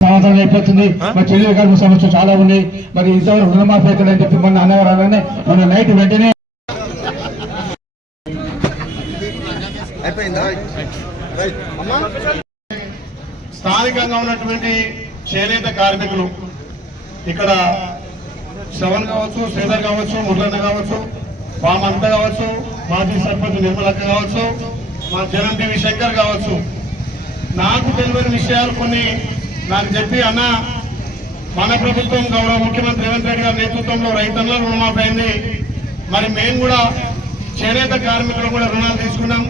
సమాధానం అయిపోతుంది. మరి చెల్లి గారి సమస్య చాలా ఉన్నాయి. మరి ఇంతవరకు రుణమాఫీ అవుతుందని చెప్పి మొన్న అన్నగారు అలానే మొన్న నైట్ వెంటనే అయిపోయిందా? రైట్. అమ్మా? స్థానికంగా ఉన్నటువంటి చేనేత కార్మికులు ఇక్కడ శ్రవణ్ కావచ్చు శ్రీధర్ కావచ్చు మురళన్న కావచ్చు వామంత కావచ్చు మాజీ సర్పంచ్ నిర్మలక్క కావచ్చు మా జనం టీవీ శంకర్ కావచ్చు. నాకు తెలియని విషయాలు కొన్ని నాకు చెప్పి అన్న మన ప్రభుత్వం గౌరవ ముఖ్యమంత్రి రేవంత్ రెడ్డి గారి నేతృత్వంలో రైతన్నల రుణమాఫీ అయింది. మరి మేము కూడా చేనేత కార్మికులు కూడా రుణాలు తీసుకున్నాం.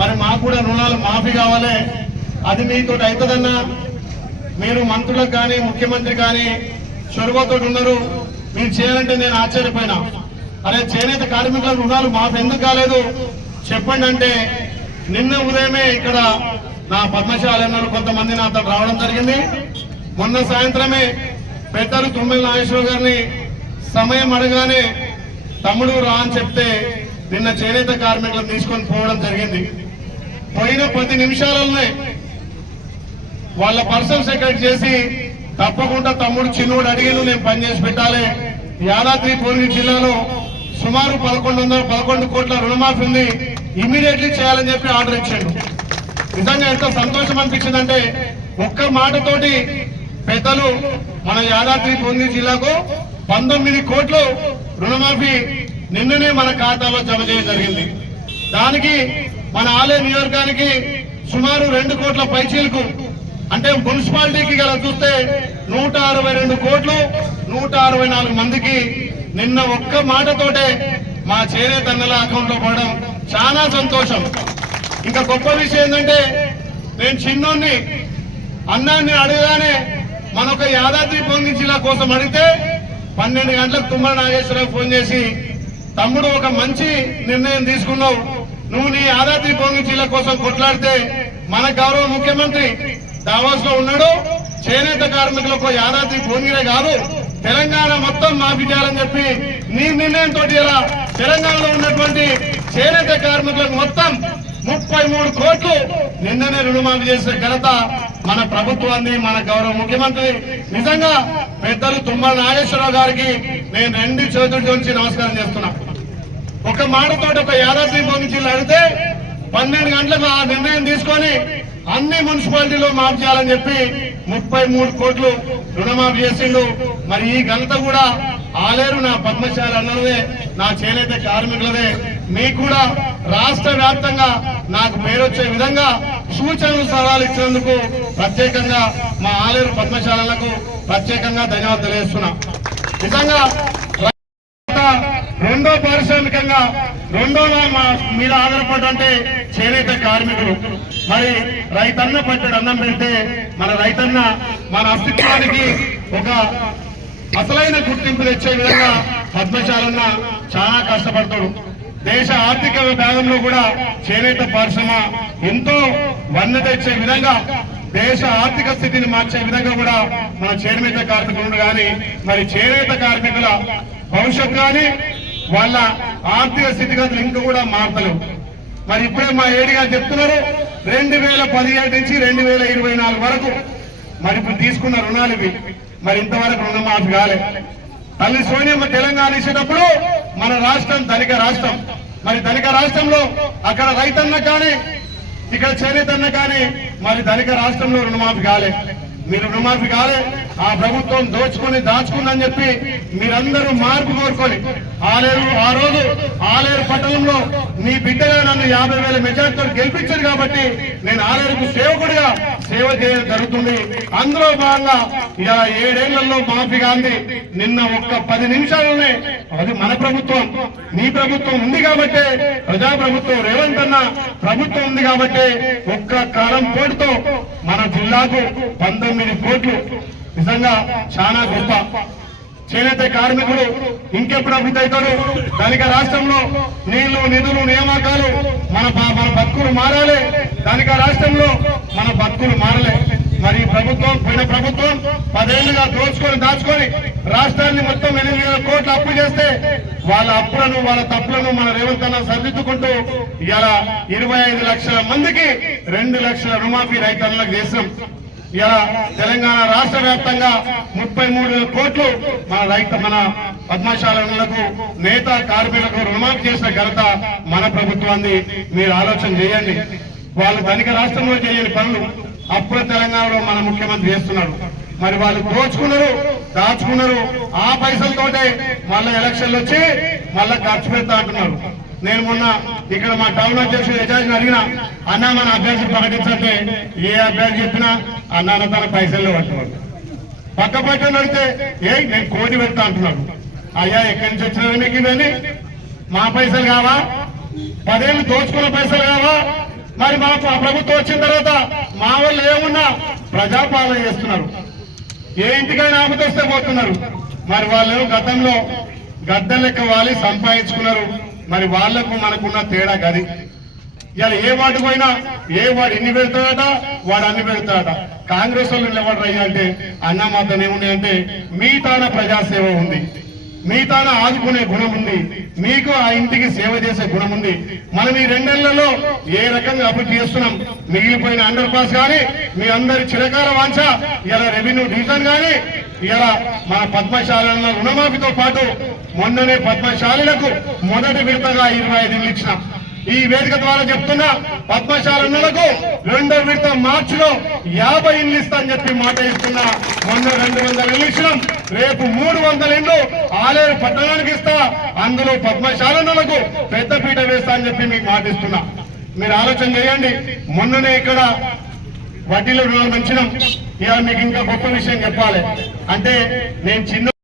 మరి మాకు కూడా రుణాలు మాఫీ కావాలి. అది మీతో అవుతుందన్నా మీరు మంత్రులకు కానీ ముఖ్యమంత్రి కానీ చొరవతో ఉన్నారు. మీరు చేయాలంటే నేను ఆశ్చర్యపోయినా. అరే చేనేత కార్మికుల రుణాలు మాకు ఎందుకు కాలేదు? చెప్పండి అంటే నిన్న ఉదయమే ఇక్కడ నా పద్మశాలన్నారు కొంతమంది నాతో రావడం జరిగింది. మొన్న సాయంత్రమే పెద్దలు తుమ్మిల నాగేశ్వర గారిని సమయం అడగానే తమ్ముడు రా అని చెప్తే నిన్న చేనేత కార్మికులను తీసుకొని పోవడం జరిగింది. పోయిన పది నిమిషాలనే వాళ్ళ పర్సనల్ సెక్రటరీ చేసి తప్పకుండా తమ్ముడు చిన్నోడు అడిగిను నేను పనిచేసి పెట్టాలి. యాదాద్రి పూర్వీ జిల్లాలో సుమారు పదకొండు వందల పదకొండు కోట్ల రుణమాఫీ ఉంది ఇమీడియట్లీ చేయాలని చెప్పి ఆర్డర్ ఇచ్చాడు. నిజంగా ఎంతో సంతోషం అనిపించిందంటే ఒక్క మాటతోటి పెద్దలు మన యాదాద్రి పొంది జిల్లాకు పంతొమ్మిది కోట్లు రుణమాఫీ నిన్ననే మన ఖాతాలో జమ చేయడం జరిగింది. దానికి మన ఆలయ నియోజకానికి సుమారు రెండు కోట్ల పైచీలకు అంటే మున్సిపాలిటీకి గల చూస్తే నూట అరవై రెండు కోట్లు నూట అరవై నాలుగు మందికి నిన్న ఒక్క మాటతోటే మా చేనేత అన్నల అకౌంట్లో పడడం చాలా సంతోషం. ఇంకా గొప్ప విషయం ఏంటంటే నేను చిన్నోన్ని అన్నాన్ని అడగగానే మనొక యాదాద్రి భువనగిరి జిల్లా కోసం అడిగితే పన్నెండు గంటలకు తుమ్మల నాగేశ్వరరావు ఫోన్ చేసి తమ్ముడు ఒక మంచి నిర్ణయం తీసుకున్నావు. నువ్వు నీ యాదాద్రి భువనగిరి జిల్లా కోసం కొట్లాడితే మన గౌరవ ముఖ్యమంత్రి దావాస్లో ఉన్నాడు. చేనేత కార్మికులకు యాదాద్రి భువనగిరే కాదు తెలంగాణ మొత్తం మాఫీ చేయాలని చెప్పి నీ నిర్ణయంతో ఇలా తెలంగాణలో ఉన్నటువంటి చేనేత కార్మికులకు మొత్తం ముప్పై మూడు కోట్లు నిన్ననే రుణమాఫీ చేసిన ఘనత మన ప్రభుత్వాన్ని మన గౌరవ ముఖ్యమంత్రి. నిజంగా పెద్దలు తుమ్మల నాగేశ్వరరావు గారికి నేను రెండు చేతుల నుంచి నమస్కారం చేస్తున్నా. ఒక మాటతోటి ఒక యాదాద్రి భూమి జిల్లా అడిగితే పన్నెండు గంటలకు ఆ నిర్ణయం తీసుకొని అన్ని మున్సిపాలిటీలో మాఫ్ చేయాలని చెప్పి ముప్పై మూడు కోట్లు రుణమాఫీ చేసిండు. మరి ఈ ఘనత కూడా ఆలేరు నా పద్మశాలి అన్నదే నా చేనేత కార్మికులదే. మీకు కూడా రాష్ట్ర వ్యాప్తంగా నాకు పేరొచ్చే విధంగా సూచనలు సలహాలు ఇచ్చినందుకు ప్రత్యేకంగా మా ఆలేరు పద్మశాలలకు ప్రత్యేకంగా ధన్యవాదాలు తెలియజేస్తున్నా నిజంగా రెండో పారిశ్రామికంగా రెండో మా మీద ఆధారపడంటే చేనేత కార్మికులు. మరి రైతన్న పట్టడు అన్నం పెడితే మన రైతన్న మన అస్తిత్వానికి ఒక అసలైన గుర్తింపు తెచ్చే విధంగా పద్మశాలన్న చాలా కష్టపడతాడు. దేశ ఆర్థిక విభాగంలో కూడా చేనేత పరిశ్రమ ఎంతో వన్న తెచ్చే విధంగా దేశ ఆర్థిక స్థితిని మార్చే విధంగా కూడా మన చేనేత కార్మికులు కానీ మరి చేనేత కార్మికుల భవిష్యత్తు కానీ వాళ్ళ ఆర్థిక స్థితిగతులు ఇంకా కూడా మారతలేవు మరి ఇప్పుడే మా ఏడిగా గారు చెప్తున్నారు రెండు వేల పదిహేడు నుంచి రెండు వేల ఇరవై నాలుగు వరకు మరి ఇప్పుడు తీసుకున్న రుణాలు ఇవి. మరి ఇంతవరకు రుణమాఫీ కాలే. తల్లి సోనియమ్మ తెలంగాణ ఇచ్చేటప్పుడు మన రాష్ట్రం ధనిక రాష్ట్రం. మరి ధనిక రాష్ట్రంలో అక్కడ రైతన్న కానీ ఇక్కడ చేనేతన్న కానీ మరి ధనిక రాష్ట్రంలో రుణమాఫీ కాలే. మీరు రుణమాఫీ కాలే ఆ ప్రభుత్వం దోచుకొని దాచుకుందని చెప్పి మీరందరూ మార్పు కోరుకొని ఆలేరు ఆ రోజు ఆలేరు పట్టణంలో మీ బిడ్డగా నన్ను యాభై వేల మెజార్టీతో గెలిపించారు కాబట్టి నేను ఆలేరుకు సేవకుడిగా సేవ చేయడం జరుగుతుంది. అందులో భాగంగా ఇలా ఏడేళ్ళలో మాఫీ గాంధీ నిన్న ఒక్క పది నిమిషాలనే అది మన ప్రభుత్వం మీ ప్రభుత్వం ఉంది కాబట్టి ప్రజా ప్రభుత్వం రేవంత్ అన్న ప్రభుత్వం ఉంది కాబట్టి ఒక్క కాలం పోటుతో మన జిల్లాకు పంతొమ్మిది కోట్లు. నిజంగా చాలా గొప్ప. చేనేత కార్మికులు ఇంకెప్పుడు అభివృద్ధి అవుతాడు? ధనిక రాష్ట్రంలో నీళ్ళు నిధులు నియామకాలు మన మన బతుకులు మారాలి. ధనిక రాష్ట్రంలో మన బతుకులు మారలే. మరి ప్రభుత్వం పోయిన ప్రభుత్వం పదేళ్ళుగా దోచుకొని దాచుకొని రాష్ట్రాన్ని మొత్తం ఎనిమిది వేల కోట్లు అప్పు చేస్తే వాళ్ళ అప్పులను వాళ్ళ తప్పులను మన రేవంత్ అన్న సరిదిద్దుకుంటూ ఇలా ఇరవై ఐదు లక్షల మందికి రెండు లక్షల రుణమాఫీ రైతన్నులకు చేసినాం. ఇలా తెలంగాణ రాష్ట్ర వ్యాప్తంగా ముప్పై మూడు కోట్లు మన రైతు మన పద్మశాలకు నేత కార్మికులకు రుణమాఫీ చేసిన ఘనత మన ప్రభుత్వాన్ని మీరు ఆలోచన చేయండి. వాళ్ళు ధనిక రాష్ట్రంలో చేయని పనులు అప్పుల తెలంగాణలో మన ముఖ్యమంత్రి చేస్తున్నారు మరి వాళ్ళు దోచుకున్నారు దాచుకున్నారు. ఆ పైసలతోటే మళ్ళీ ఎలక్షన్లు వచ్చి మళ్ళా ఖర్చు పెడతా అంటున్నారు. నేను మొన్న ఇక్కడ మా టౌన్ అధ్యక్షుడు యజాజ్ని అడిగిన అన్న మన అభ్యర్థి ప్రకటించంటే ఏ అభ్యర్థి చెప్పినా అన్న తన పైసల్లో పట్టుకోండి పక్క పట్టణం అడిగితే ఏ నేను కోటి పెడతా అంటున్నాడు. అయ్యా ఎక్కడి నుంచి వచ్చినా మీకు మా పైసలు కావా? పదేళ్ళు దోచుకున్న పైసలు కావా? మరి మాకు ఆ ప్రభుత్వం వచ్చిన తర్వాత మా వాళ్ళు ఏమున్నా ప్రజాపాలన చేస్తున్నారు. ఏ ఇంటికైనా ఆపదొస్తే పోతున్నారు. మరి వాళ్ళు గతంలో గద్ద లెక్క వాలి సంపాదించుకున్నారు. మరి వాళ్ళకు మనకున్న తేడా గది. ఇలా ఏ వాటి పోయినా ఏ వాడు ఇన్ని పెడతాడట? వాడు అన్ని పెడతాడట. కాంగ్రెస్ వాళ్ళు నిలబడరయ్యా అంటే అన్న మాత్రం ఏముంది అంటే మీ తాన ప్రజాసేవ ఉంది. మీ తాన ఆదుకునే గుణం ఉంది. మీకు ఆ ఇంటికి సేవ చేసే గుణం ఉంది. మనం ఈ రెండేళ్ళలో ఏ రకంగా అభివృద్ధి చేస్తున్నాం? మిగిలిపోయిన అండర్ పాస్ కానీ మీ అందరి చిరకాల వాంఛ ఇలా రెవెన్యూ డివిజన్ కానీ ఇలా మన పద్మశాలల రుణమాఫీతో పాటు మొన్ననే పద్మశాలలకు మొదటి విడతగా ఇరవై ఐదు ఇచ్చినాం. ఈ వేదిక ద్వారా చెప్తున్నా పద్మశాలలకు రెండో విడత మార్చిలో యాభై ఇల్లు ఇస్తా అని చెప్పి మాట ఇస్తున్నా. మొన్న రెండు వందల ఇల్లు ఇచ్చినాం రేపు మూడు వందల ఇల్లు ఆలేరు పట్టణానికి ఇస్తా. అందులో పద్మశాలలకు పెద్ద పీట వేస్తా అని చెప్పి మీకు మాట ఇస్తున్నా. మీరు ఆలోచన చేయండి మొన్ననే ఇక్కడ వడ్డీలో రుణాలు పెంచినాం. ఇవాళ మీకు ఇంకా గొప్ప విషయం చెప్పాలి. అంటే నేను చిన్న